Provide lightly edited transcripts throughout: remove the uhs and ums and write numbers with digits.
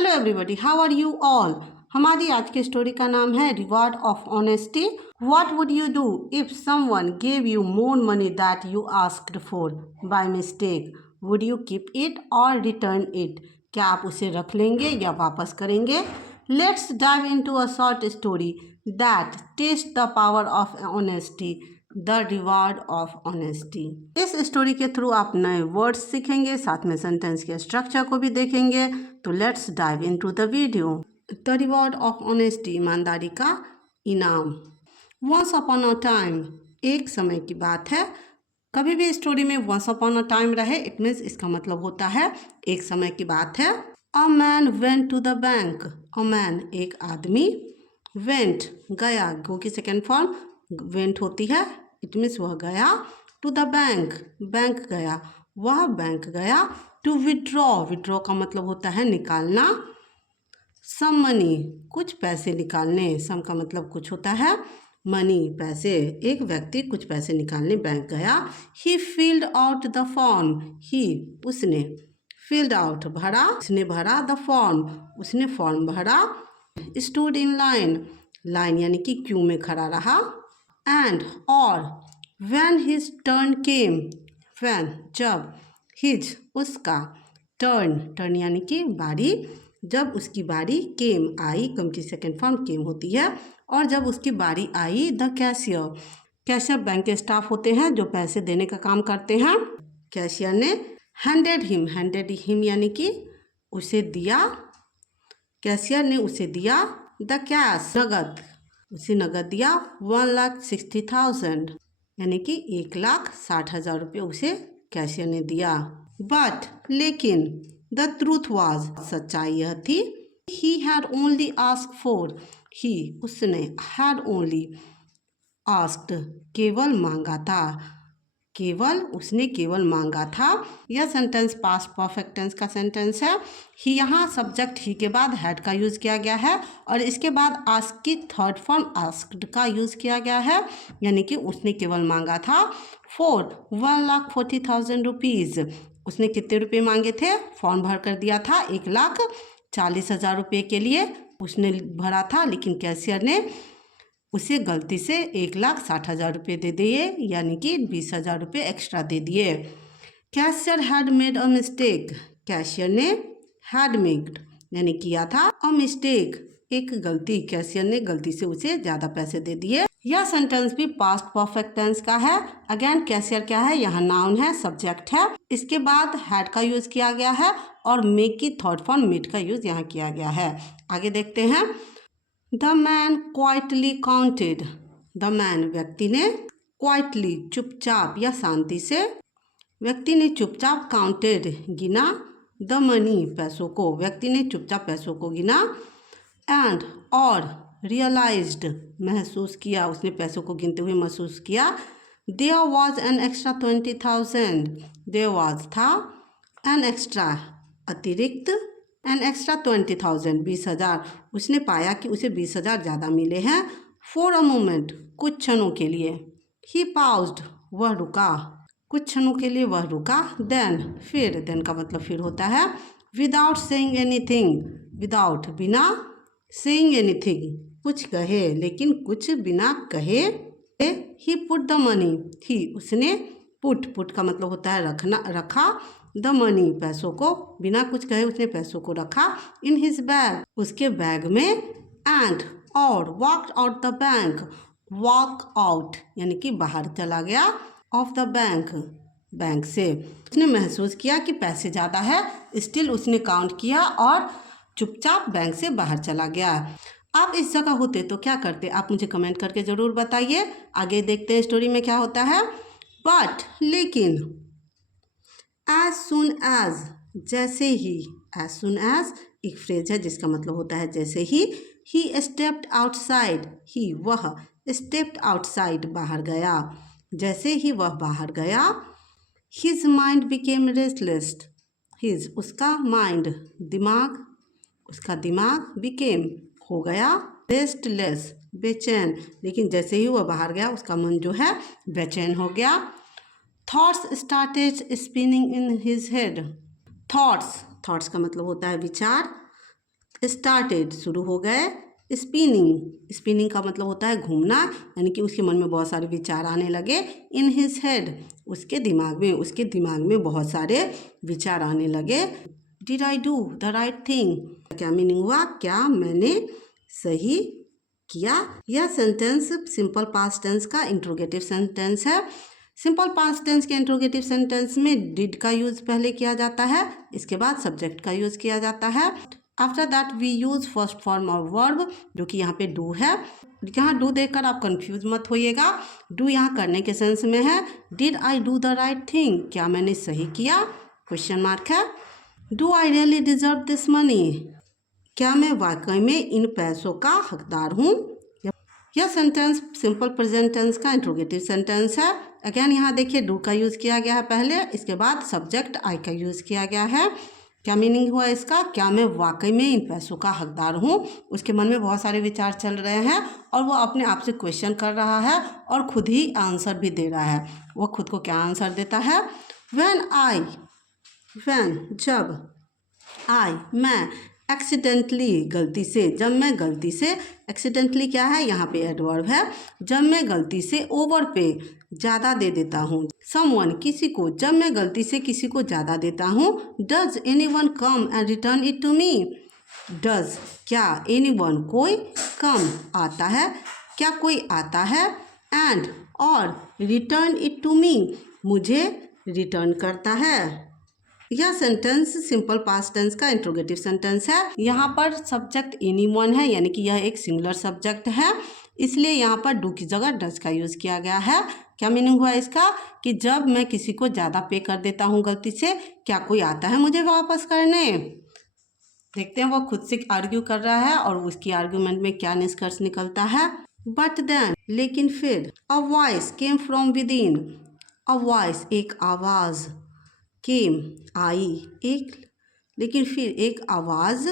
Hello everybody, how are you all. हमारी आज की स्टोरी का नाम है reward of honesty. What would you do if someone give you more money that you asked for by mistake? Would you keep it or return it? क्या आप उसे रख लेंगे या वापस करेंगे? Let's dive into a short story that test the power of honesty, the reward of honesty. इस story के थ्रू आप नए वर्ड्स सीखेंगे, साथ में सेंटेंस के स्ट्रक्चर को भी देखेंगे। तो let's dive into the video. The reward of honesty, ईमानदारी का इनाम। वंस अपॉन अ टाइम, एक समय की बात है। कभी भी स्टोरी में वंस अपॉन अ टाइम रहे, इट मीन्स इसका मतलब होता है एक समय की बात है। A man went to the bank. A man, एक आदमी। वेंट, गया। गो की सेकेंड फॉर्म वेंट होती है, इट मीन्स वह गया। टू द बैंक, बैंक गया, वह बैंक गया। टू विड्रॉ, विड्रॉ का मतलब होता है निकालना। सम मनी, कुछ पैसे निकालने। सम का मतलब कुछ होता है, मनी पैसे। एक व्यक्ति कुछ पैसे निकालने बैंक गया। ही फिल्ड आउट द फॉर्म। ही, उसने। फिल्ड आउट, भरा, उसने भरा। द फॉर्म, उसने फॉर्म भरा। स्टूड इन लाइन, लाइन यानी कि क्यू में खड़ा रहा। एंड, और। When his turn came, when, जब। हिज, उसका। टर्न, टर्न यानी कि बारी, जब उसकी बारी। केम, आई, कम की सेकेंड फॉर्म केम होती है। और जब उसकी बारी आई। द कैशियर, कैशियर बैंक के स्टाफ होते हैं जो पैसे देने का काम करते हैं। कैशियर ने हैंडेड हिम यानी कि उसे दिया। कैशियर ने उसे दिया द कैश, नगद, उसे नगद दिया। 1,60,000 यानी कि 1,60,000 रुपये उसे कैशियर ने दिया। बट, लेकिन, द ट्रूथ वाज, सच्चाई यह थी। He had only asked for, he, उसने। हैड ओनली, आस्क्ड, केवल मांगा था। केवल, उसने केवल मांगा था। यह सेंटेंस पास्ट परफेक्ट टेंस का सेंटेंस है। ही, यहाँ सब्जेक्ट ही के बाद हैड का यूज़ किया गया है और इसके बाद आस्क की थर्ड फॉर्म आस्क्ड का यूज़ किया गया है, यानी कि उसने केवल मांगा था। फॉर 1,40,000 रुपीज़, उसने कितने रुपये मांगे थे? फॉर्म भर कर दिया था 1,40,000 रुपये के लिए उसने भरा था, लेकिन कैशियर ने उसे गलती से 1,60,000 रुपये दे दिए, यानी कि 20,000 रुपये एक्स्ट्रा दे दिए। Cashier had made a mistake, cashier ने हैड मेड यानी किया था। अ मिस्टेक, एक गलती, कैशियर ने गलती से उसे ज़्यादा पैसे दे दिए। यह सेंटेंस भी पास्ट परफेक्ट टेंस का है। अगेन कैशियर क्या है? यहाँ नाउन है, सब्जेक्ट है। इसके बाद हैड का यूज़ किया गया है और मेक की थर्ड फॉर्म मेड का यूज़ यहाँ किया गया है। आगे देखते हैं। The man quietly counted, the man, व्यक्ति ने। क्वाइटली, चुपचाप या शांति से। व्यक्ति ने चुपचाप काउंटेड, गिना। द मनी, पैसों को, व्यक्ति ने चुपचाप पैसों को गिना। एंड, और। रियलाइज्ड, महसूस किया, उसने पैसों को गिनते हुए महसूस किया। There was an extra 20,000, there was था। एन एक्स्ट्रा, अतिरिक्त। एन एक्स्ट्रा 20,000, 20,000, उसने पाया कि उसे 20,000 ज़्यादा मिले हैं। फॉर अ मोमेंट, कुछ क्षणों के लिए। ही पाउज्ड, वह रुका, कुछ क्षणों के लिए वह रुका। देन, फिर, देन का मतलब फिर होता है। विदाउट सेइंग एनीथिंग, विदाउट, बिना। सेइंग एनीथिंग, कुछ कहे, लेकिन कुछ बिना कहे। ही पुट द मनी, ही, उसने। पुट का मतलब होता है रखना, रखा। द मनी, पैसों को, बिना कुछ कहे उसने पैसों को रखा। इन हिज बैग, उसके बैग में। एंड, और। Walk out the bank, walk out यानी कि बाहर चला गया। ऑफ द बैंक, बैंक से। उसने महसूस किया कि पैसे ज़्यादा है, स्टिल उसने काउंट किया और चुपचाप बैंक से बाहर चला गया। आप इस जगह होते तो क्या करते? आप मुझे कमेंट करके ज़रूर बताइए। आगे देखते हैं स्टोरी में क्या होता है। बट, लेकिन। एज सुन एज, जैसे ही। एज सुन एज एक फ्रेज है जिसका मतलब होता है जैसे ही। ही स्टेप्ड आउटसाइड, ही, वह। स्टेप्ड आउटसाइड, बाहर गया, जैसे ही वह बाहर गया। His mind became restless, his, उसका। माइंड, दिमाग, उसका दिमाग। बिकेम, हो गया। रेस्टलेस, बेचैन, लेकिन जैसे ही वह बाहर गया उसका मन जो है बेचैन हो गया। Thoughts started spinning in his head, thoughts, thoughts का मतलब होता है विचार। स्टार्टेड शुरू हो गए, स्पिनिंग स्पिनिंग का मतलब होता है घूमना, यानी कि उसके मन में बहुत सारे विचार आने लगे। इन हिज हेड उसके दिमाग में बहुत सारे विचार आने लगे। Did I do the right thing, क्या मीनिंग हुआ, क्या मैंने सही किया। यह सेंटेंस सिंपल पास्ट टेंस का इंट्रोगेटिव सेंटेंस है। सिंपल पास्ट टेंस के इंट्रोगेटिव सेंटेंस में डिड का यूज पहले किया जाता है, इसके बाद सब्जेक्ट का यूज किया जाता है। After that we use first form of verb, जो कि यहाँ पे डू है। यहाँ डू देखकर आप कंफ्यूज मत होइएगा, डू यहाँ करने के सेंस में है। Did I do the right thing, क्या मैंने सही किया, क्वेश्चन मार्क है। Do I really deserve this money, क्या मैं वाकई में इन पैसों का हकदार हूँ। यह सेंटेंस सिंपल प्रेजेंट टेंस का इंट्रोगेटिव सेंटेंस है। अगेन यहाँ देखिए डू का यूज़ किया गया है पहले, इसके बाद सब्जेक्ट आई का यूज़ किया गया है। क्या मीनिंग हुआ इसका, क्या मैं वाकई में इन पैसों का हकदार हूँ। उसके मन में बहुत सारे विचार चल रहे हैं और वो अपने आप से क्वेश्चन कर रहा है और खुद ही आंसर भी दे रहा है। वो खुद को क्या आंसर देता है, जब आई मैं एक्सीडेंटली गलती से, जब मैं गलती से, एक्सीडेंटली क्या है यहाँ पे एडवर्ब है, जब मैं गलती से ओवर पे ज़्यादा दे देता हूँ, समवन किसी को, जब मैं गलती से किसी को ज़्यादा देता हूँ। Does anyone come and return it to me, does क्या, एनीवन कोई, कम आता है, क्या कोई आता है, एंड और रिटर्न इट टू मी मुझे रिटर्न करता है। यह सेंटेंस सिंपल पास्ट टेंस का इंट्रोगेटिव सेंटेंस है। यहाँ पर सब्जेक्ट एनीवन है, यानी कि यह एक सिंगुलर सब्जेक्ट है, इसलिए यहाँ पर डू की जगह डज का यूज़ किया गया है। क्या मीनिंग हुआ इसका, कि जब मैं किसी को ज़्यादा पे कर देता हूँ गलती से, क्या कोई आता है मुझे वापस करने। देखते हैं वो खुद से आर्ग्यू कर रहा है और उसकी आर्ग्यूमेंट में क्या निष्कर्ष निकलता है। बट देन लेकिन फिर, a voice came from with in, a voice एक आवाज़, केम आई एक, लेकिन फिर एक आवाज़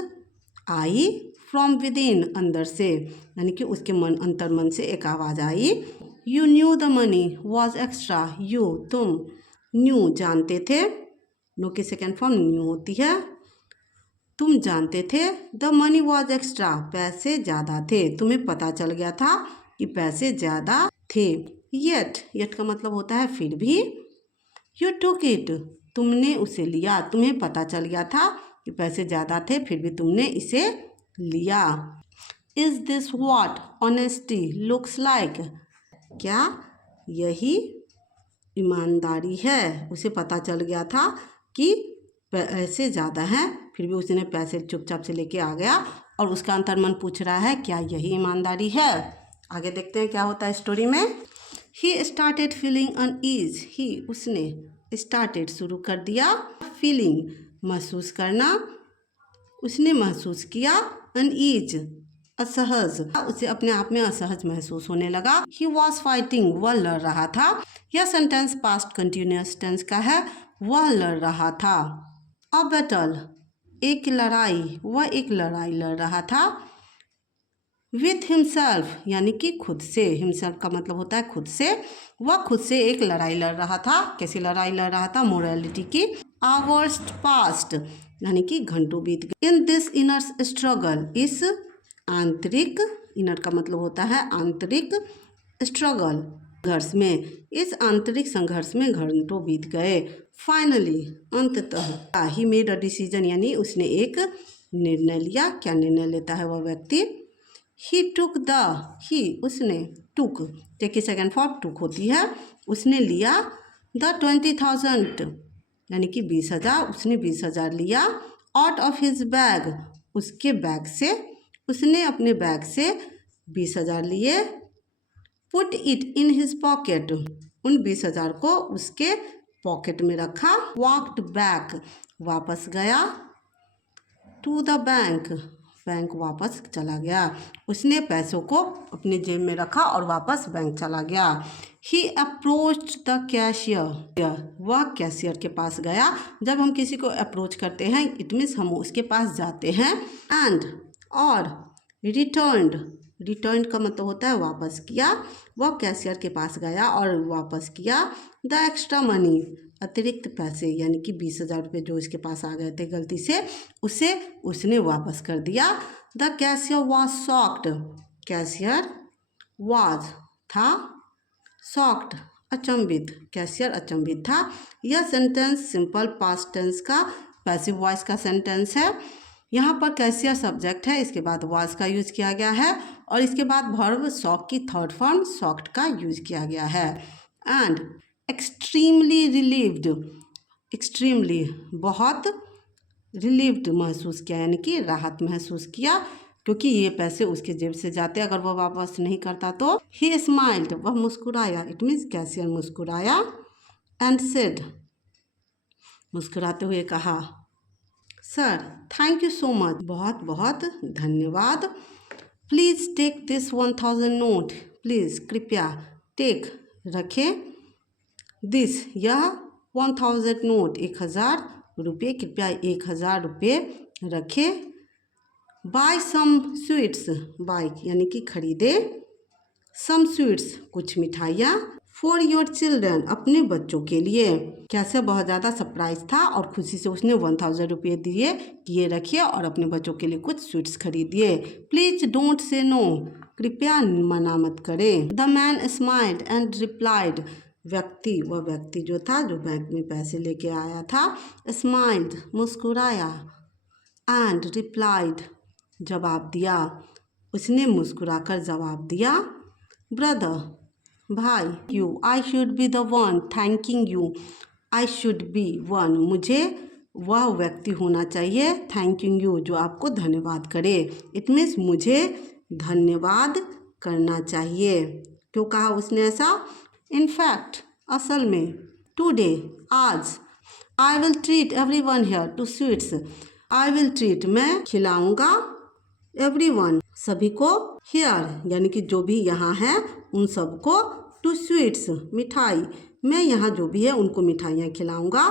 आई, फ्रॉम विद इन अंदर से, यानी कि उसके मन अंतर मन से एक आवाज़ आई। You knew the money was extra, you तुम, न्यू जानते थे, नो की सेकेंड फॉर्म न्यू होती है, तुम जानते थे, द मनी वॉज एक्स्ट्रा पैसे ज़्यादा थे, तुम्हें पता चल गया था कि पैसे ज़्यादा थे। येट का मतलब होता है फिर भी। यू टुक इट तुमने उसे लिया, तुम्हें पता चल गया था कि पैसे ज़्यादा थे फिर भी तुमने इसे लिया। Is this what honesty looks like, क्या यही ईमानदारी है। उसे पता चल गया था कि पैसे ज़्यादा हैं फिर भी उसने पैसे चुपचाप से लेके आ गया और उसका अंतर्मन पूछ रहा है क्या यही ईमानदारी है। आगे देखते हैं क्या होता है स्टोरी में। ही स्टार्टेड फीलिंग अनईज, ही उसने, स्टार्टेड शुरू कर दिया, फीलिंग महसूस करना, उसने महसूस किया, अनईज असहज, उसे अपने आप में असहज महसूस होने लगा। ही वॉज फाइटिंग वह लड़ रहा था। यह सेंटेंस पास्ट कंटिन्यूअस टेंस का है, वह लड़ रहा था। अ बैटल एक लड़ाई, वह एक लड़ाई लड़ रहा था। विथ हिमसेल्फ यानी कि खुद से, हिमसेल्फ का मतलब होता है खुद से, वह खुद से एक लड़ाई लड़ रहा था। कैसी लड़ाई लड़ रहा था, मोरालिटी की। आवर्स पास्ट यानी कि घंटों बीत गए। इन दिस इनर स्ट्रगल, इस आंतरिक, इनर का मतलब होता है आंतरिक, स्ट्रगल संघर्ष में, इस आंतरिक संघर्ष में घंटों बीत गए। फाइनली अंततः, ही मेड अ डिसीजन यानी उसने एक निर्णय लिया। क्या निर्णय लेता है वह व्यक्ति। ही टुक द, ही उसने, टुक टेक की सेकेंड फॉर्म टुक होती है, उसने लिया। द 20,000 यानी कि 20,000, उसने 20,000 लिया। आउट ऑफ हिज बैग उसके बैग से, उसने अपने बैग से 20,000 लिए। Put it in his pocket उन 20,000 को उसके पॉकेट में रखा। वॉकड बैक वापस गया। टू द बैंक बैंक वापस चला गया। उसने पैसों को अपने जेब में रखा और वापस बैंक चला गया। ही अप्रोच्ड द कैशियर वह कैशियर के पास गया। जब हम किसी को अप्रोच करते हैं इट मीन्स हम उसके पास जाते हैं। एंड और रिटर्न का मतलब होता है वापस किया। वह कैशियर के पास गया और वापस किया द एक्स्ट्रा मनी अतिरिक्त पैसे यानी कि 20,000 रुपये जो इसके पास आ गए थे गलती से, उसे उसने वापस कर दिया। The cashier was shocked, cashier was था, शॉक्ड अचंभित, कैशियर अचंभित था। यह सेंटेंस सिंपल पास्ट टेंस का पैसिव वॉइस का सेंटेंस है। यहाँ पर कैशियर सब्जेक्ट है, इसके बाद वॉज का यूज किया गया है और इसके बाद वर्ब शॉक की थर्ड फॉर्म शॉक्ड का यूज किया गया है। एंड एक्सट्रीमली रिलीव्ड, एक्सट्रीमली बहुत, रिलीव्ड महसूस किया यानी कि राहत महसूस किया, क्योंकि ये पैसे उसके जेब से जाते अगर वो वापस नहीं करता तो। ही स्माइल्ड, वह मुस्कुराया, इट मीन्स कैशियर मुस्कुराया। एंड सेड, मुस्कुराते हुए कहा, sir thank you so much, बहुत बहुत धन्यवाद। Please take this 1000 note, please कृपया, टेक रखें, दिस यह 1000 नोट 1000 रुपये, कृपया 1000 रुपये रखें। बाय सम स्वीट्स, बाय यानी कि खरीदे, सम स्वीट्स कुछ मिठाइयाँ, फॉर योर चिल्ड्रन अपने बच्चों के लिए। कैसे बहुत ज़्यादा सरप्राइज था और खुशी से उसने 1000 रुपये दिए कि ये रखिए और अपने बच्चों के लिए कुछ स्वीट्स खरीदिए। प्लीज डोंट से नो, कृपया मना मत करें। The man smiled and replied, व्यक्ति, वह व्यक्ति जो था जो बैंक में पैसे लेके आया था, स्माइल्ड मुस्कुराया, एंड रिप्लाइड जवाब दिया, उसने मुस्कुराकर जवाब दिया। ब्रदर भाई, you, I should be the one thanking you, I should be one मुझे वह व्यक्ति होना चाहिए, थैंकिंग यू जो आपको धन्यवाद करे। इट मीन्स मुझे धन्यवाद करना चाहिए। क्यों कहा उसने ऐसा? इनफैक्ट असल में, टुडे आज, I will treat every one here to sweets, I will treat मैं खिलाऊंगा, एवरीवन सभी को, हियर यानी कि जो भी यहाँ है उन सबको, टू स्वीट्स मिठाई, मैं यहाँ जो भी है उनको मिठाइयाँ खिलाऊंगा।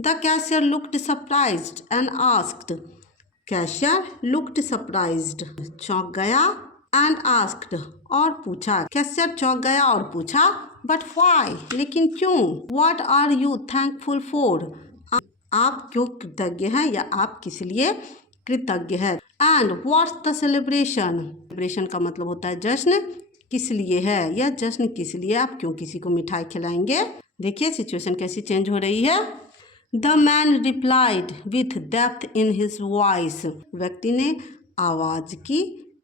The cashier looked surprised and asked, cashier looked surprised चौंक गया, एंड आस्क्ड और पूछा, कैशियर चौंक गया और पूछा, बट व्हाई लेकिन क्यों, what are you thankful for आप क्यों कृतज्ञ हैं या आप किस लिए कृतज्ञ है। And what's the celebration, celebration का मतलब होता है जश्न, किस लिए है यह जश्न, किस लिए आप क्यों किसी को मिठाई खिलाएंगे। देखिए सिचुएशन कैसी चेंज हो रही है। The man replied with depth in his voice, व्यक्ति ने आवाज की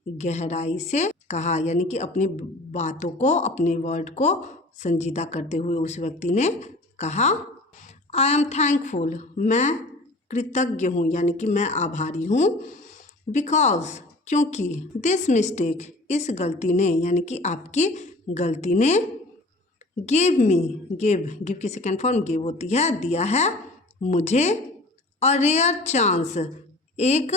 गहराई से कहा, यानी कि अपनी बातों को, अपने वर्ड को संजीदा करते हुए उस व्यक्ति ने कहा, आई एम थैंकफुल, मैं कृतज्ञ हूँ यानी कि मैं आभारी हूँ, बिकॉज क्योंकि, दिस मिस्टेक इस गलती ने यानी कि आपकी गलती ने, गिव मी, गिव की सेकेंड फॉर्म गिव होती है, दिया है मुझे, और रेयर चांस एक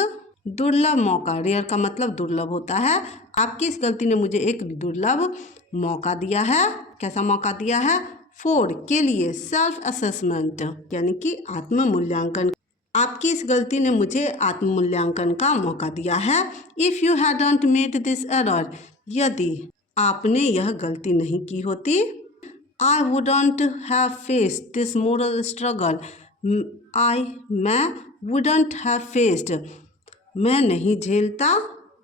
दुर्लभ मौका, रेयर का मतलब दुर्लभ होता है, आपकी इस गलती ने मुझे एक दुर्लभ मौका दिया है। कैसा मौका दिया है? फॉर के लिए, सेल्फ असेसमेंट यानी कि आत्म मूल्यांकन, आपकी इस गलती ने मुझे आत्म मूल्यांकन का मौका दिया है। If you hadn't made this error, यदि आपने यह गलती नहीं की होती, I wouldn't have faced this moral struggle, मैं वुडंट हैव फेस्ड, मैं नहीं झेलता,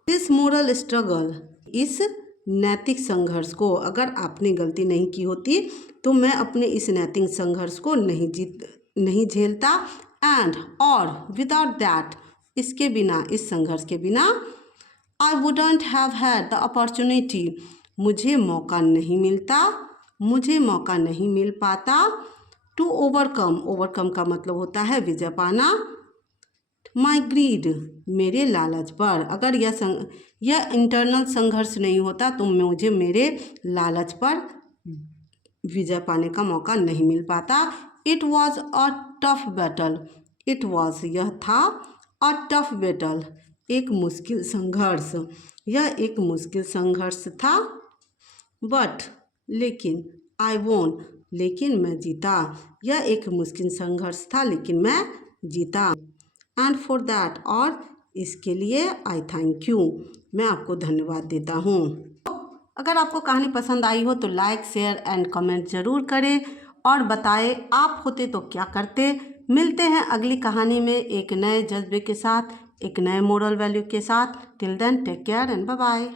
दिस मोरल स्ट्रगल, इस नैतिक संघर्ष को, अगर आपने गलती नहीं की होती तो मैं अपने इस नैतिक संघर्ष को नहीं झेलता। एंड और विदाउट दैट, इसके बिना, इस संघर्ष के बिना, I wouldn't have had the opportunity, मुझे मौका नहीं मिलता, मुझे मौका नहीं मिल पाता, टू ओवरकम, ओवरकम का मतलब होता है विजय पाना, माई ग्रीड, मेरे लालच पर, अगर यह इंटरनल संघर्ष नहीं होता तो मुझे मेरे लालच पर विजय पाने का मौका नहीं मिल पाता। It was a tough battle, it was यह था, अ टफ बैटल एक मुश्किल संघर्ष, यह एक मुश्किल संघर्ष था, बट लेकिन, आई वोन लेकिन मैं जीता, यह एक मुश्किल संघर्ष था लेकिन मैं जीता। एंड फॉर दैट और इसके लिए, आई थैंक यू, मैं आपको धन्यवाद देता हूँ। अगर आपको कहानी पसंद आई हो तो लाइक शेयर एंड कमेंट ज़रूर करें और बताएं आप होते तो क्या करते। मिलते हैं अगली कहानी में एक नए जज्बे के साथ, एक नए मोरल वैल्यू के साथ। Till then take care and bye bye.